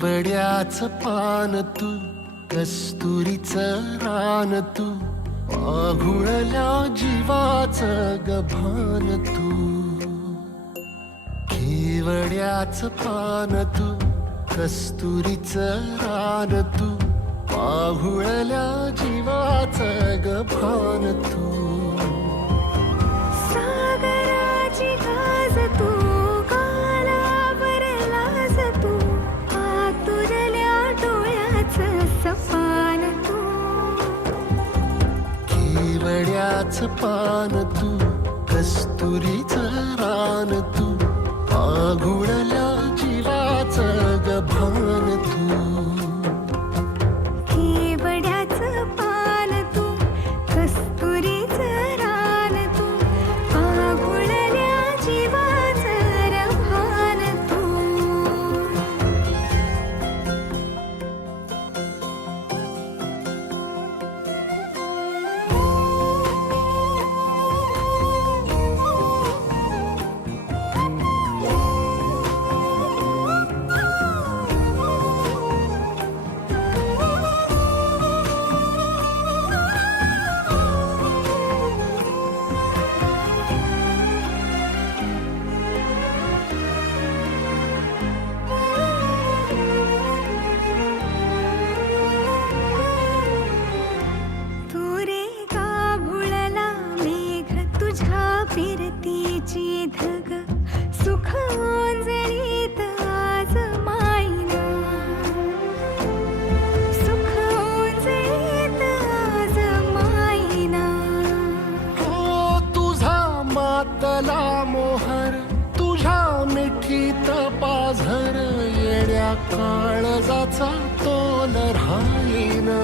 केवड्याचं पान तू, कस्तुरीचं रान तू, पाघुळल्या जीवाचं गभान तू. केवड्याचं पान तू, कस्तुरीचं रान तू, पाघुळल्या जीवाचं गभान तू. सागराची गाज तू, गालावर लाज तू, आतुरल्या डोळ्याचं सपान तू. केवड्याचं पान तू, कस्तुरीचं रान तू, पाघुळल्या जीवाचं गभान तू. केवड्याचं पान तू, कस्तुरीचं रान तू, पाघुळल्या जीवाचं रभान तू. फिरतीची धग सुख ओंजळीत आज मायना, सुख ओंजळीत आज मायना. हो तुझा मातला मोहर, तुझ्या मिठीत पाझर, येड्या काळजाचा तोल राहीना,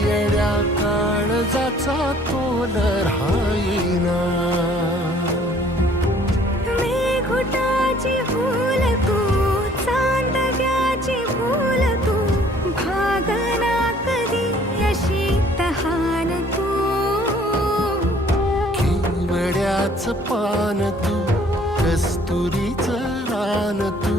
येड्या काळजाचा तोल राहीना. मेघुटाची फूल तू, चांदव्याची फूल तू, भागना कधी अशी तहान तू. केवड्याचं पान तू, कस्तुरीचं रान तू,